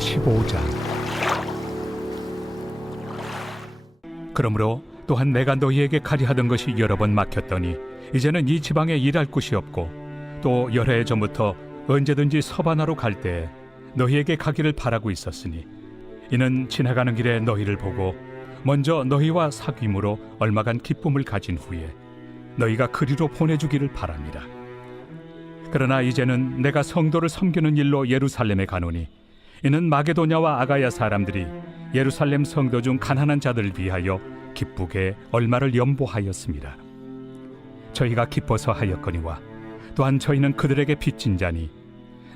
제15장. 그러므로 또한 내가 너희에게 가리 하던 것이 여러 번 막혔더니 이제는 이 지방에 일할 곳이 없고 또 여러 해 전부터 언제든지 서바나로 갈 때에 너희에게 가기를 바라고 있었으니 이는 지나가는 길에 너희를 보고 먼저 너희와 사귐으로 얼마간 기쁨을 가진 후에 너희가 그리로 보내주기를 바랍니다. 그러나 이제는 내가 성도를 섬기는 일로 예루살렘에 가노니 이는 마게도냐와 아가야 사람들이 예루살렘 성도 중 가난한 자들을 위하여 기쁘게 얼마를 연보하였습니다. 저희가 기뻐서 하였거니와 또한 저희는 그들에게 빚진 자니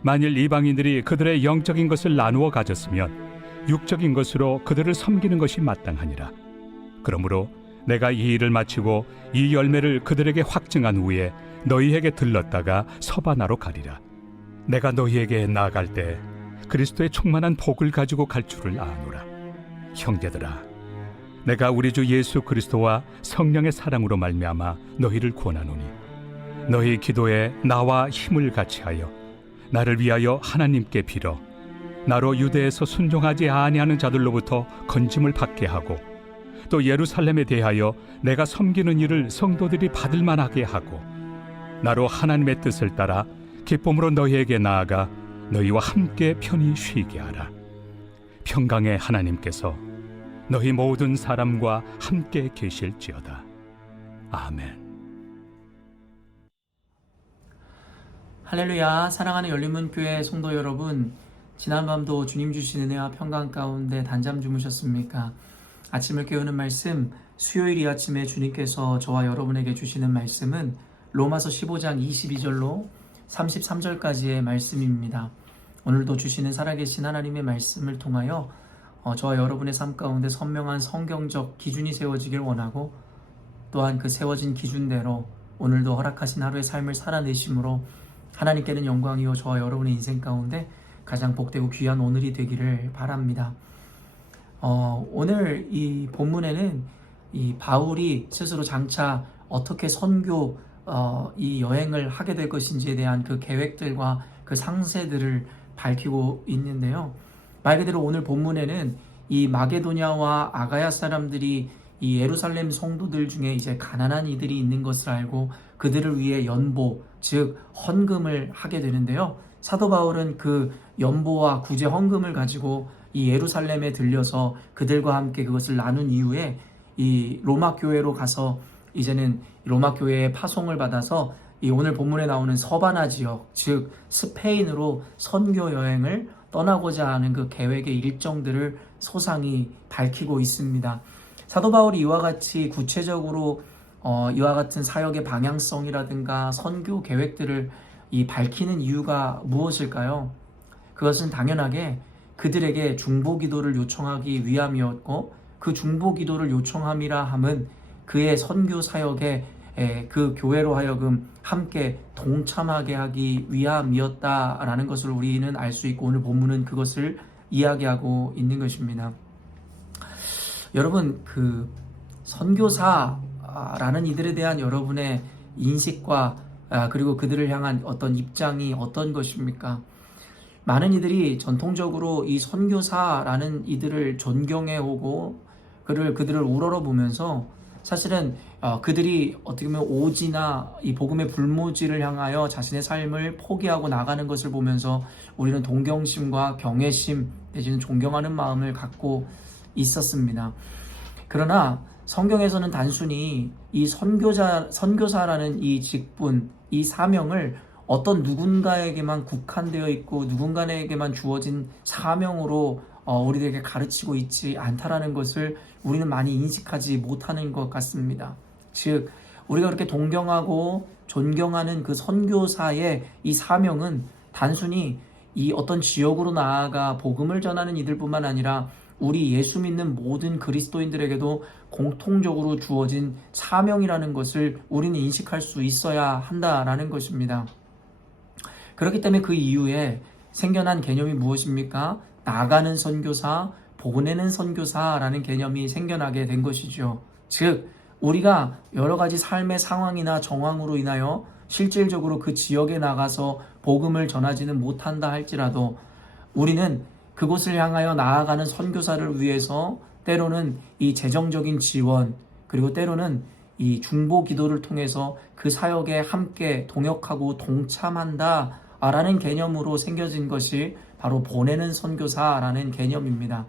만일 이방인들이 그들의 영적인 것을 나누어 가졌으면 육적인 것으로 그들을 섬기는 것이 마땅하니라. 그러므로 내가 이 일을 마치고 이 열매를 그들에게 확증한 후에 너희에게 들렀다가 서바나로 가리라. 내가 너희에게 나아갈 때 그리스도의 충만한 복을 가지고 갈 줄을 아노라. 형제들아, 내가 우리 주 예수 그리스도와 성령의 사랑으로 말미암아 너희를 권하노니 너희 기도에 나와 힘을 같이하여 나를 위하여 하나님께 빌어 나로 유대에서 순종하지 아니하는 자들로부터 건짐을 받게 하고 또 예루살렘에 대하여 내가 섬기는 일을 성도들이 받을 만하게 하고 나로 하나님의 뜻을 따라 기쁨으로 너희에게 나아가 너희와 함께 편히 쉬게 하라. 평강의 하나님께서 너희 모든 사람과 함께 계실지어다. 아멘. 할렐루야. 사랑하는 열린문교회 성도 여러분, 지난밤도 주님 주신 은혜와 평강 가운데 단잠 주무셨습니까? 아침을 깨우는 말씀, 수요일 이 아침에 주님께서 저와 여러분에게 주시는 말씀은 로마서 15장 22절로 33절까지의 말씀입니다. 오늘도 주시는 살아계신 하나님의 말씀을 통하여 저와 여러분의 삶 가운데 선명한 성경적 기준이 세워지길 원하고 또한 그 세워진 기준대로 오늘도 허락하신 하루의 삶을 살아내심으로 하나님께는 영광이요 저와 여러분의 인생 가운데 가장 복되고 귀한 오늘이 되기를 바랍니다. 오늘 이 본문에는 이 바울이 스스로 장차 어떻게 선교 이 여행을 하게 될 것인지에 대한 그 계획들과 그 상세들을 밝히고 있는데요. 말 그대로 오늘 본문에는 이 마게도냐와 아가야 사람들이 이 예루살렘 성도들 중에 이제 가난한 이들이 있는 것을 알고 그들을 위해 연보, 즉 헌금을 하게 되는데요. 사도 바울은 그 연보와 구제 헌금을 가지고 이 예루살렘에 들려서 그들과 함께 그것을 나눈 이후에 이 로마 교회로 가서 이제는 로마 교회의 파송을 받아서 이 오늘 본문에 나오는 서바나 지역, 즉 스페인으로 선교 여행을 떠나고자 하는 그 계획의 일정들을 소상히 밝히고 있습니다. 사도 바울이 이와 같이 구체적으로 이와 같은 사역의 방향성이라든가 선교 계획들을 이 밝히는 이유가 무엇일까요? 그것은 당연하게 그들에게 중보기도를 요청하기 위함이었고 그 중보기도를 요청함이라 함은 그의 선교 사역에 그 교회로 하여금 함께 동참하게 하기 위함이었다라는 것을 우리는 알 수 있고 오늘 본문은 그것을 이야기하고 있는 것입니다. 여러분, 그 선교사라는 이들에 대한 여러분의 인식과 그리고 그들을 향한 어떤 입장이 어떤 것입니까? 많은 이들이 전통적으로 이 선교사라는 이들을 존경해 오고 그들을 우러러 보면서 사실은 그들이 어떻게 보면 오지나 이 복음의 불모지를 향하여 자신의 삶을 포기하고 나가는 것을 보면서 우리는 동경심과 경외심 내지는 존경하는 마음을 갖고 있었습니다. 그러나 성경에서는 단순히 이 선교사라는 이 직분, 이 사명을 어떤 누군가에게만 국한되어 있고 누군가에게만 주어진 사명으로 우리들에게 가르치고 있지 않다라는 것을 우리는 많이 인식하지 못하는 것 같습니다. 즉 우리가 그렇게 동경하고 존경하는 그 선교사의 이 사명은 단순히 이 어떤 지역으로 나아가 복음을 전하는 이들뿐만 아니라 우리 예수 믿는 모든 그리스도인들에게도 공통적으로 주어진 사명이라는 것을 우리는 인식할 수 있어야 한다라는 것입니다. 그렇기 때문에 그 이후에 생겨난 개념이 무엇입니까? 나가는 선교사, 보내는 선교사라는 개념이 생겨나게 된 것이죠. 즉 우리가 여러 가지 삶의 상황이나 정황으로 인하여 실질적으로 그 지역에 나가서 복음을 전하지는 못한다 할지라도 우리는 그곳을 향하여 나아가는 선교사를 위해서 때로는 이 재정적인 지원, 그리고 때로는 이 중보 기도를 통해서 그 사역에 함께 동역하고 동참한다라는 개념으로 생겨진 것이 바로 보내는 선교사라는 개념입니다.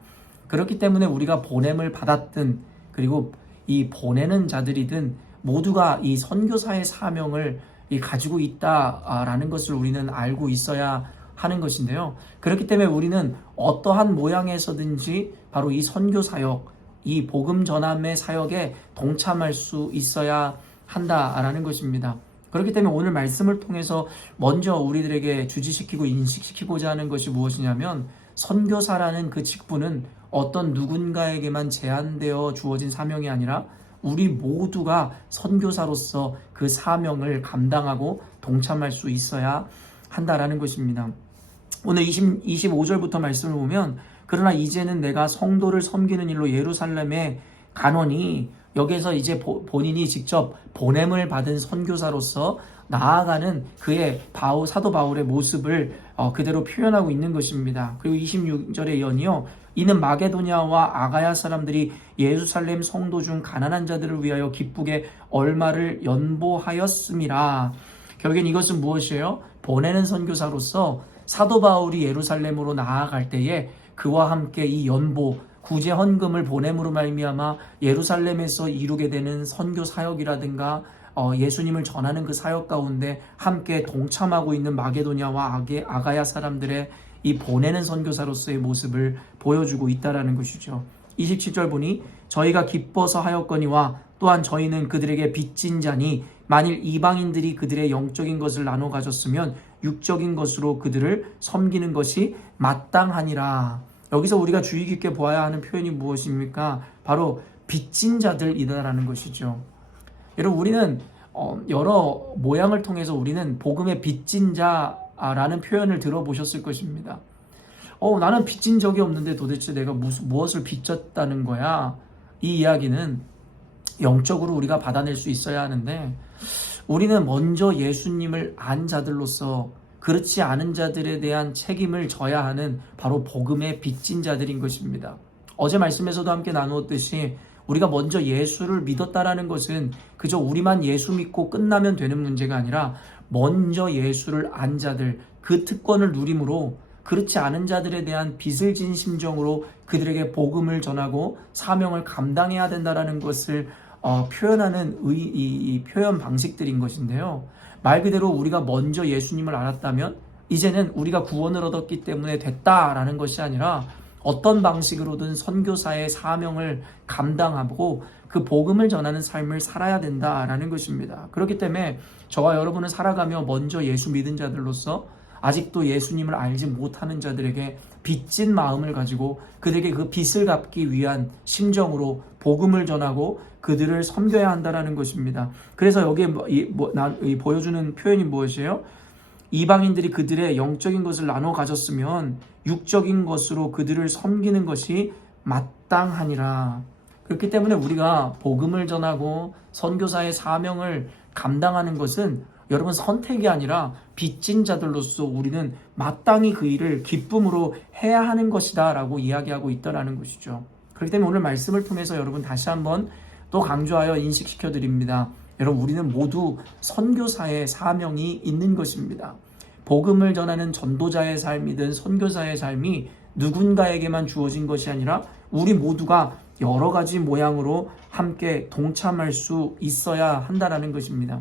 그렇기 때문에 우리가 보냄을 받았든 그리고 이 보내는 자들이든 모두가 이 선교사의 사명을 가지고 있다라는 것을 우리는 알고 있어야 하는 것인데요. 그렇기 때문에 우리는 어떠한 모양에서든지 바로 이 선교 사역, 이 복음 전함의 사역에 동참할 수 있어야 한다라는 것입니다. 그렇기 때문에 오늘 말씀을 통해서 먼저 우리들에게 주지시키고 인식시키고자 하는 것이 무엇이냐면, 선교사라는 그 직분은 어떤 누군가에게만 제한되어 주어진 사명이 아니라 우리 모두가 선교사로서 그 사명을 감당하고 동참할 수 있어야 한다라는 것입니다. 오늘 25절부터 말씀을 보면, 그러나 이제는 내가 성도를 섬기는 일로 예루살렘에 가노니, 여기서 이제 본인이 직접 보냄을 받은 선교사로서 나아가는 그의 사도 바울의 모습을 그대로 표현하고 있는 것입니다. 그리고 26절에 이어니요, 이는 마게도냐와 아가야 사람들이 예루살렘 성도 중 가난한 자들을 위하여 기쁘게 얼마를 연보하였음이라. 결국엔 이것은 무엇이에요? 보내는 선교사로서 사도 바울이 예루살렘으로 나아갈 때에 그와 함께 이 연보, 구제 헌금을 보냄으로 말미암아 예루살렘에서 이루게 되는 선교 사역이라든가 예수님을 전하는 그 사역 가운데 함께 동참하고 있는 마게도냐와 아가야 사람들의 이 보내는 선교사로서의 모습을 보여주고 있다라는 것이죠. 27절 보니, 저희가 기뻐서 하였거니와 또한 저희는 그들에게 빚진 자니 만일 이방인들이 그들의 영적인 것을 나눠 가졌으면 육적인 것으로 그들을 섬기는 것이 마땅하니라. 여기서 우리가 주의 깊게 보아야 하는 표현이 무엇입니까? 바로 빚진 자들이다라는 것이죠. 여러분, 우리는 여러 모양을 통해서 우리는 복음의 빚진 자라는 표현을 들어보셨을 것입니다. 나는 빚진 적이 없는데 도대체 내가 무엇을 빚졌다는 거야? 이 이야기는 영적으로 우리가 받아낼 수 있어야 하는데, 우리는 먼저 예수님을 안 자들로서 그렇지 않은 자들에 대한 책임을 져야 하는 바로 복음의 빚진 자들인 것입니다. 어제 말씀에서도 함께 나누었듯이 우리가 먼저 예수를 믿었다라는 것은 그저 우리만 예수 믿고 끝나면 되는 문제가 아니라 먼저 예수를 안 자들, 그 특권을 누림으로 그렇지 않은 자들에 대한 빚을 진 심정으로 그들에게 복음을 전하고 사명을 감당해야 된다라는 것을 표현하는 이 표현 방식들인 것인데요. 말 그대로 우리가 먼저 예수님을 알았다면 이제는 우리가 구원을 얻었기 때문에 됐다라는 것이 아니라 어떤 방식으로든 선교사의 사명을 감당하고 그 복음을 전하는 삶을 살아야 된다라는 것입니다. 그렇기 때문에 저와 여러분은 살아가며 먼저 예수 믿은 자들로서 아직도 예수님을 알지 못하는 자들에게 빚진 마음을 가지고 그들에게 그 빚을 갚기 위한 심정으로 복음을 전하고 그들을 섬겨야 한다는 것입니다. 그래서 여기에 보여주는 표현이 무엇이에요? 이방인들이 그들의 영적인 것을 나눠 가졌으면 육적인 것으로 그들을 섬기는 것이 마땅하니라. 그렇기 때문에 우리가 복음을 전하고 선교사의 사명을 감당하는 것은 여러분 선택이 아니라 빚진 자들로서 우리는 마땅히 그 일을 기쁨으로 해야 하는 것이다 라고 이야기하고 있다는 것이죠. 그렇기 때문에 오늘 말씀을 통해서 여러분 다시 한번 또 강조하여 인식시켜 드립니다. 여러분, 우리는 모두 선교사의 사명이 있는 것입니다. 복음을 전하는 전도자의 삶이든 선교사의 삶이 누군가에게만 주어진 것이 아니라 우리 모두가 여러 가지 모양으로 함께 동참할 수 있어야 한다라는 것입니다.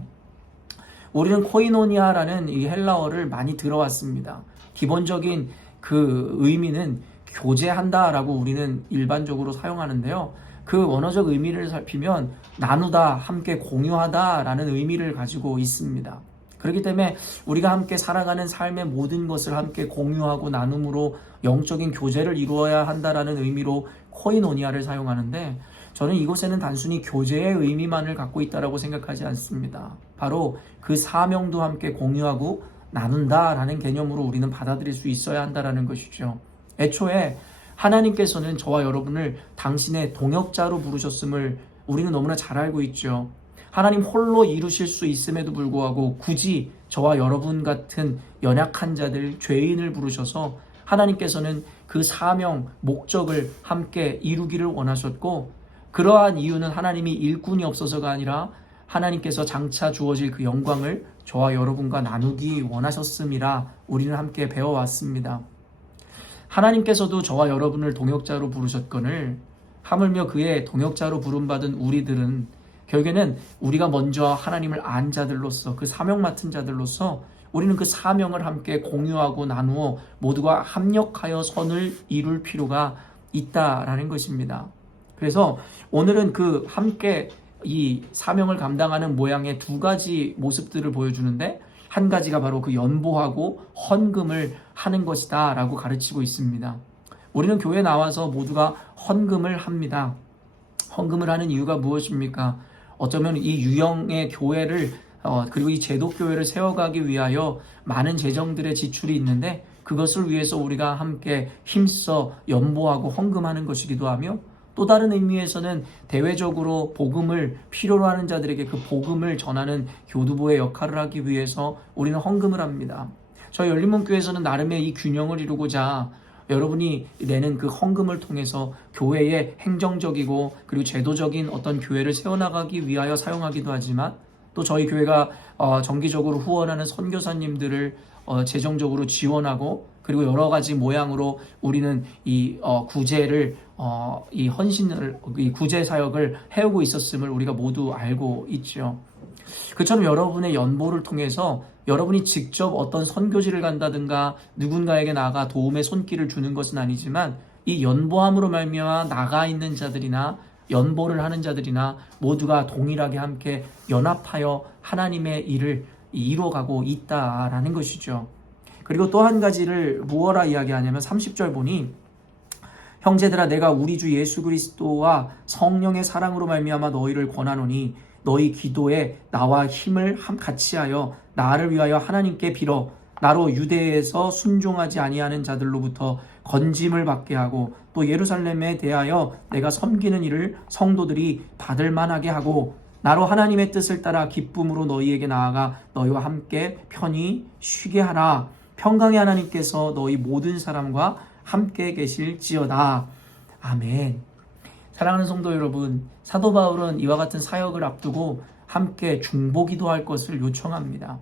우리는 코이노니아라는 이 헬라어를 많이 들어왔습니다. 기본적인 그 의미는 교제한다라고 우리는 일반적으로 사용하는데요. 그 원어적 의미를 살피면 나누다, 함께 공유하다라는 의미를 가지고 있습니다. 그렇기 때문에 우리가 함께 살아가는 삶의 모든 것을 함께 공유하고 나눔으로 영적인 교제를 이루어야 한다라는 의미로 코이노니아를 사용하는데, 저는 이곳에는 단순히 교제의 의미만을 갖고 있다라고 생각하지 않습니다. 바로 그 사명도 함께 공유하고 나눈다라는 개념으로 우리는 받아들일 수 있어야 한다라는 것이죠. 애초에 하나님께서는 저와 여러분을 당신의 동역자로 부르셨음을 우리는 너무나 잘 알고 있죠. 하나님 홀로 이루실 수 있음에도 불구하고 굳이 저와 여러분 같은 연약한 자들, 죄인을 부르셔서 하나님께서는 그 사명, 목적을 함께 이루기를 원하셨고, 그러한 이유는 하나님이 일꾼이 없어서가 아니라 하나님께서 장차 주어질 그 영광을 저와 여러분과 나누기 원하셨음이라 우리는 함께 배워왔습니다. 하나님께서도 저와 여러분을 동역자로 부르셨거늘 하물며 그의 동역자로 부름받은 우리들은 결국에는 우리가 먼저 하나님을 안 자들로서, 그 사명 맡은 자들로서 우리는 그 사명을 함께 공유하고 나누어 모두가 합력하여 선을 이룰 필요가 있다라는 것입니다. 그래서 오늘은 그 함께 이 사명을 감당하는 모양의 두 가지 모습들을 보여주는데, 한 가지가 바로 그 연보하고 헌금을 하는 것이다 라고 가르치고 있습니다. 우리는 교회에 나와서 모두가 헌금을 합니다. 헌금을 하는 이유가 무엇입니까? 어쩌면 이 유형의 교회를 그리고 이 제도교회를 세워가기 위하여 많은 재정들의 지출이 있는데, 그것을 위해서 우리가 함께 힘써 연보하고 헌금하는 것이기도 하며, 또 다른 의미에서는 대외적으로 복음을 필요로 하는 자들에게 그 복음을 전하는 교두보의 역할을 하기 위해서 우리는 헌금을 합니다. 저희 열린문교회에서는 나름의 이 균형을 이루고자 여러분이 내는 그 헌금을 통해서 교회의 행정적이고 그리고 제도적인 어떤 교회를 세워나가기 위하여 사용하기도 하지만, 또 저희 교회가 정기적으로 후원하는 선교사님들을 재정적으로 지원하고, 그리고 여러 가지 모양으로 우리는 이 구제를 이 헌신을, 이 구제 사역을 해오고 있었음을 우리가 모두 알고 있죠. 그처럼 여러분의 연보를 통해서 여러분이 직접 어떤 선교지를 간다든가 누군가에게 나가 도움의 손길을 주는 것은 아니지만, 이 연보함으로 말미암아 나가 있는 자들이나 연보를 하는 자들이나 모두가 동일하게 함께 연합하여 하나님의 일을 이루어가고 있다라는 것이죠. 그리고 또 한 가지를 무엇라 이야기하냐면 30절 보니, 형제들아 내가 우리 주 예수 그리스도와 성령의 사랑으로 말미암아 너희를 권하노니 너희 기도에 나와 힘을 같이하여 나를 위하여 하나님께 빌어 나로 유대에서 순종하지 아니하는 자들로부터 건짐을 받게 하고, 또 예루살렘에 대하여 내가 섬기는 일을 성도들이 받을 만하게 하고, 나로 하나님의 뜻을 따라 기쁨으로 너희에게 나아가 너희와 함께 편히 쉬게 하라. 평강의 하나님께서 너희 모든 사람과 함께 계실지어다. 아멘. 사랑하는 성도 여러분, 사도 바울은 이와 같은 사역을 앞두고 함께 중보기도할 것을 요청합니다.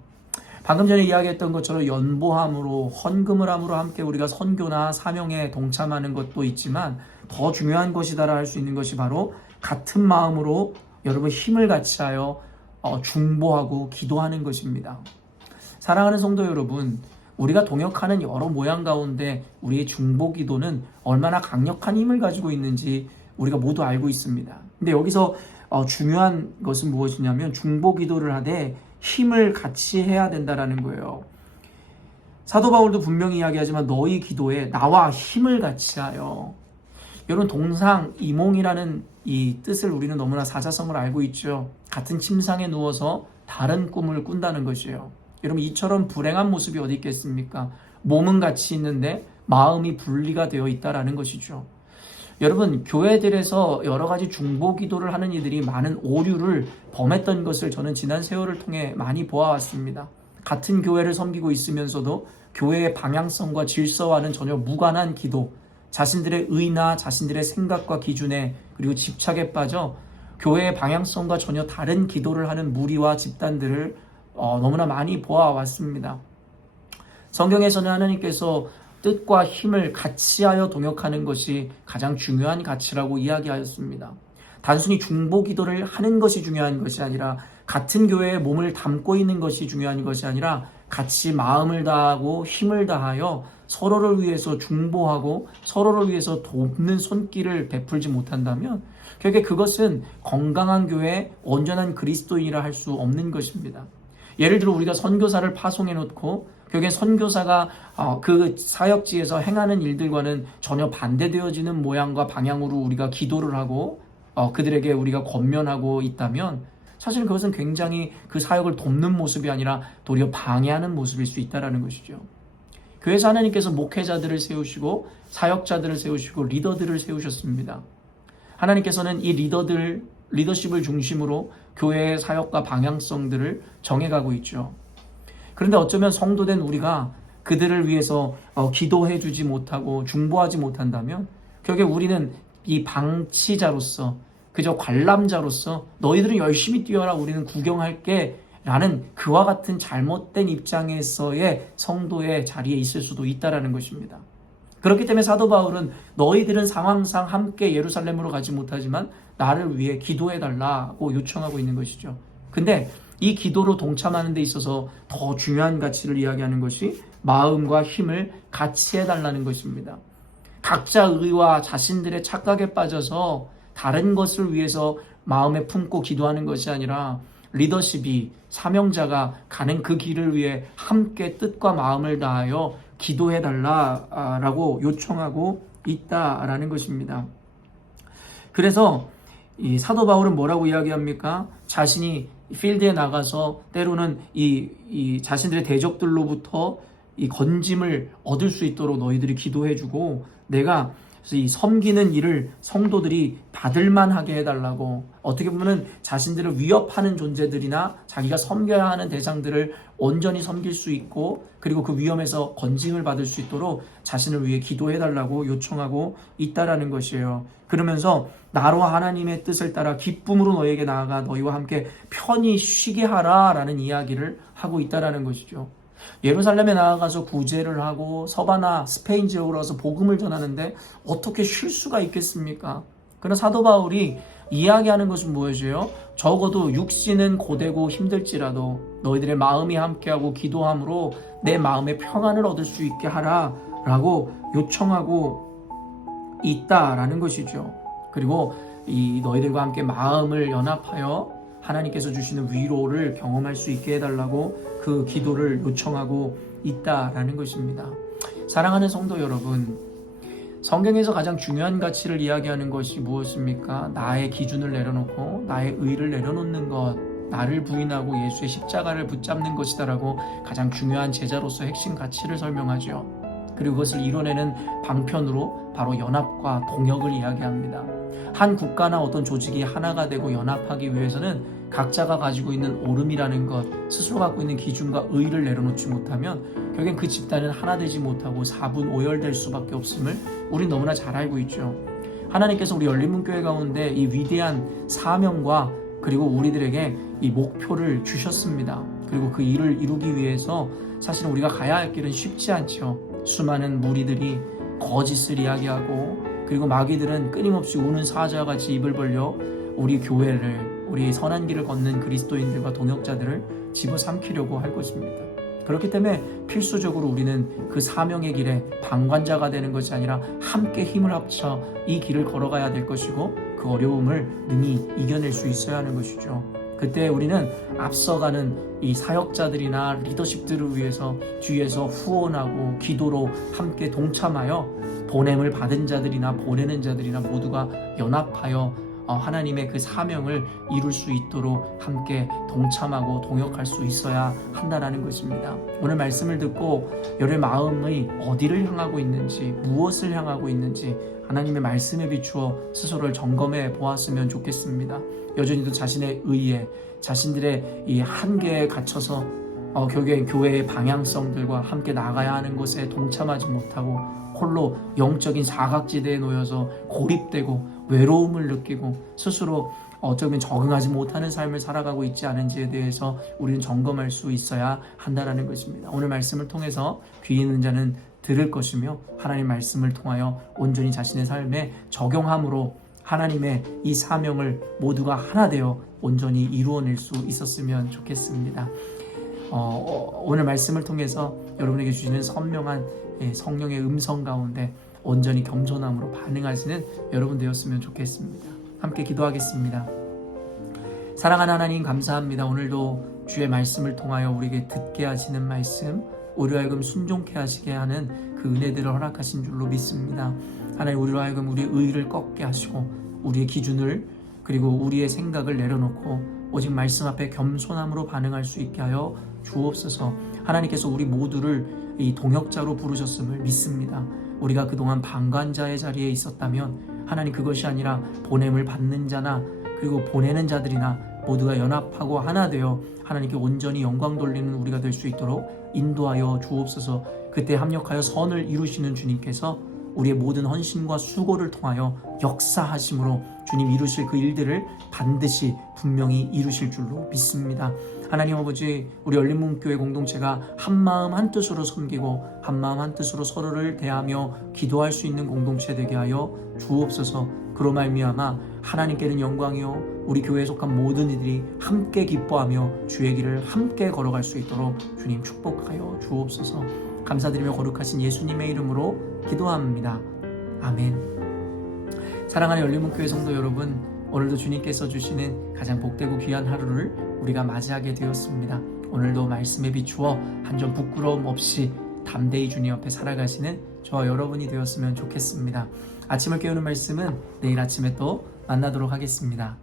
방금 전에 이야기했던 것처럼 연보함으로, 헌금을 함으로 함께 우리가 선교나 사명에 동참하는 것도 있지만, 더 중요한 것이다라 할 수 있는 것이 바로 같은 마음으로 여러분 힘을 같이하여 중보하고 기도하는 것입니다. 사랑하는 성도 여러분, 우리가 동역하는 여러 모양 가운데 우리의 중보기도는 얼마나 강력한 힘을 가지고 있는지 우리가 모두 알고 있습니다. 근데 여기서 중요한 것은 무엇이냐면, 중보기도를 하되 힘을 같이 해야 된다라는 거예요. 사도 바울도 분명히 이야기하지만 너희 기도에 나와 힘을 같이 하여. 여러분, 동상이몽이라는 이 뜻을 우리는 너무나 사자성을 알고 있죠. 같은 침상에 누워서 다른 꿈을 꾼다는 것이에요. 여러분, 이처럼 불행한 모습이 어디 있겠습니까? 몸은 같이 있는데 마음이 분리가 되어 있다라는 것이죠. 여러분, 교회들에서 여러 가지 중보 기도를 하는 이들이 많은 오류를 범했던 것을 저는 지난 세월을 통해 많이 보아왔습니다. 같은 교회를 섬기고 있으면서도 교회의 방향성과 질서와는 전혀 무관한 기도, 자신들의 의나 자신들의 생각과 기준에 그리고 집착에 빠져 교회의 방향성과 전혀 다른 기도를 하는 무리와 집단들을 너무나 많이 보아왔습니다. 성경에서는 하나님께서 뜻과 힘을 같이하여 동역하는 것이 가장 중요한 가치라고 이야기하였습니다. 단순히 중보 기도를 하는 것이 중요한 것이 아니라, 같은 교회에 몸을 담고 있는 것이 중요한 것이 아니라, 같이 마음을 다하고 힘을 다하여 서로를 위해서 중보하고 서로를 위해서 돕는 손길을 베풀지 못한다면 결국에 그것은 건강한 교회, 온전한 그리스도인이라 할 수 없는 것입니다. 예를 들어 우리가 선교사를 파송해 놓고 결국에 선교사가 그 사역지에서 행하는 일들과는 전혀 반대되어지는 모양과 방향으로 우리가 기도를 하고 그들에게 우리가 권면하고 있다면, 사실 그것은 굉장히 그 사역을 돕는 모습이 아니라 도리어 방해하는 모습일 수 있다는 것이죠. 교회에서 하나님께서 목회자들을 세우시고 사역자들을 세우시고 리더들을 세우셨습니다. 하나님께서는 이 리더십을 중심으로 교회의 사역과 방향성들을 정해가고 있죠. 그런데 어쩌면 성도된 우리가 그들을 위해서 기도해 주지 못하고 중보하지 못한다면 결국 우리는 이 방치자로서 그저 관람자로서 너희들은 열심히 뛰어라 우리는 구경할게 라는 그와 같은 잘못된 입장에서의 성도의 자리에 있을 수도 있다라는 것입니다. 그렇기 때문에 사도 바울은 너희들은 상황상 함께 예루살렘으로 가지 못하지만 나를 위해 기도해 달라고 요청하고 있는 것이죠. 근데 이 기도로 동참하는 데 있어서 더 중요한 가치를 이야기하는 것이 마음과 힘을 같이 해달라는 것입니다. 각자 의와 자신들의 착각에 빠져서 다른 것을 위해서 마음에 품고 기도하는 것이 아니라 리더십이 사명자가 가는 그 길을 위해 함께 뜻과 마음을 다하여 기도해달라고 요청하고 있다라는 것입니다. 그래서 이 사도 바울은 뭐라고 이야기합니까? 자신이 필드에 나가서 때로는 이 자신들의 대적들로부터 이 건짐을 얻을 수 있도록 너희들이 기도해주고 내가 이 섬기는 일을 성도들이 받을만하게 해달라고 어떻게 보면 자신들을 위협하는 존재들이나 자기가 섬겨야 하는 대상들을 온전히 섬길 수 있고 그리고 그 위험에서 건짐을 받을 수 있도록 자신을 위해 기도해달라고 요청하고 있다라는 것이에요. 그러면서 나로 하나님의 뜻을 따라 기쁨으로 너에게 나아가 너희와 함께 편히 쉬게 하라 라는 이야기를 하고 있다라는 것이죠. 예루살렘에 나아가서 구제를 하고 서바나 스페인 지역으로 와서 복음을 전하는데 어떻게 쉴 수가 있겠습니까? 그러나 사도 바울이 이야기하는 것은 무엇이에요? 적어도 육신은 고되고 힘들지라도 너희들의 마음이 함께하고 기도함으로 내 마음의 평안을 얻을 수 있게 하라 라고 요청하고 있다라는 것이죠. 그리고 이 너희들과 함께 마음을 연합하여 하나님께서 주시는 위로를 경험할 수 있게 해달라고 그 기도를 요청하고 있다라는 것입니다. 사랑하는 성도 여러분, 성경에서 가장 중요한 가치를 이야기하는 것이 무엇입니까? 나의 기준을 내려놓고 나의 의를 내려놓는 것, 나를 부인하고 예수의 십자가를 붙잡는 것이다라고 가장 중요한 제자로서 핵심 가치를 설명하죠. 그리고 그것을 이뤄내는 방편으로 바로 연합과 동역을 이야기합니다. 한 국가나 어떤 조직이 하나가 되고 연합하기 위해서는 각자가 가지고 있는 옳음이라는 것, 스스로 갖고 있는 기준과 의의를 내려놓지 못하면 결국엔 그 집단은 하나 되지 못하고 사분오열될 수밖에 없음을 우린 너무나 잘 알고 있죠. 하나님께서 우리 열린문교회 가운데 이 위대한 사명과 그리고 우리들에게 이 목표를 주셨습니다. 그리고 그 일을 이루기 위해서 사실은 우리가 가야 할 길은 쉽지 않죠. 수많은 무리들이 거짓을 이야기하고 그리고 마귀들은 끊임없이 우는 사자와 같이 입을 벌려 우리 교회를, 우리 선한 길을 걷는 그리스도인들과 동역자들을 집어삼키려고 할 것입니다. 그렇기 때문에 필수적으로 우리는 그 사명의 길에 방관자가 되는 것이 아니라 함께 힘을 합쳐 이 길을 걸어가야 될 것이고 그 어려움을 능히 이겨낼 수 있어야 하는 것이죠. 그때 우리는 앞서가는 이 사역자들이나 리더십들을 위해서 뒤에서 후원하고 기도로 함께 동참하여 보냄을 받은 자들이나 보내는 자들이나 모두가 연합하여 하나님의 그 사명을 이룰 수 있도록 함께 동참하고 동역할 수 있어야 한다는 것입니다. 오늘 말씀을 듣고 여러분의 마음이 어디를 향하고 있는지, 무엇을 향하고 있는지 하나님의 말씀에 비추어 스스로를 점검해 보았으면 좋겠습니다. 여전히도 자신의 의에, 자신들의 이 한계에 갇혀서 결국엔 교회의 방향성들과 함께 나가야 하는 곳에 동참하지 못하고 홀로 영적인 사각지대에 놓여서 고립되고 외로움을 느끼고 스스로 어쩌면 적응하지 못하는 삶을 살아가고 있지 않은지에 대해서 우리는 점검할 수 있어야 한다는 것입니다. 오늘 말씀을 통해서 귀 있는 자는 들을 것이며 하나님 말씀을 통하여 온전히 자신의 삶에 적용함으로 하나님의 이 사명을 모두가 하나 되어 온전히 이루어낼 수 있었으면 좋겠습니다. 오늘 말씀을 통해서 여러분에게 주시는 선명한 성령의 음성 가운데 온전히 겸손함으로 반응하시는 여러분 되었으면 좋겠습니다. 함께 기도하겠습니다. 사랑하는 하나님 감사합니다. 오늘도 주의 말씀을 통하여 우리에게 듣게 하시는 말씀, 우리로 하여금 순종케 하시게 하는 그 은혜들을 허락하신 줄로 믿습니다. 하나님 우리로 하여금 우리의 의의를 꺾게 하시고 우리의 기준을 그리고 우리의 생각을 내려놓고 오직 말씀 앞에 겸손함으로 반응할 수 있게 하여 주옵소서. 하나님께서 우리 모두를 이 동역자로 부르셨음을 믿습니다. 우리가 그동안 방관자의 자리에 있었다면 하나님 그것이 아니라 보냄을 받는 자나 그리고 보내는 자들이나 모두가 연합하고 하나 되어 하나님께 온전히 영광 돌리는 우리가 될 수 있도록 인도하여 주옵소서. 그때 합력하여 선을 이루시는 주님께서 우리의 모든 헌신과 수고를 통하여 역사하심으로 주님 이루실 그 일들을 반드시 분명히 이루실 줄로 믿습니다. 하나님 아버지, 우리 열린문교회 공동체가 한마음 한뜻으로 섬기고 한마음 한뜻으로 서로를 대하며 기도할 수 있는 공동체 되게 하여 주옵소서. 그로 말미암아 하나님께는 영광이요 우리 교회에 속한 모든 이들이 함께 기뻐하며 주의 길을 함께 걸어갈 수 있도록 주님 축복하여 주옵소서. 감사드리며 거룩하신 예수님의 이름으로 기도합니다. 아멘. 사랑하는 열린문교회 성도 여러분, 오늘도 주님께서 주시는 가장 복되고 귀한 하루를 우리가 맞이하게 되었습니다. 오늘도 말씀에 비추어 한 점 부끄러움 없이 담대히 주님 앞에 살아가시는 저와 여러분이 되었으면 좋겠습니다. 아침을 깨우는 말씀은 내일 아침에 또 만나도록 하겠습니다.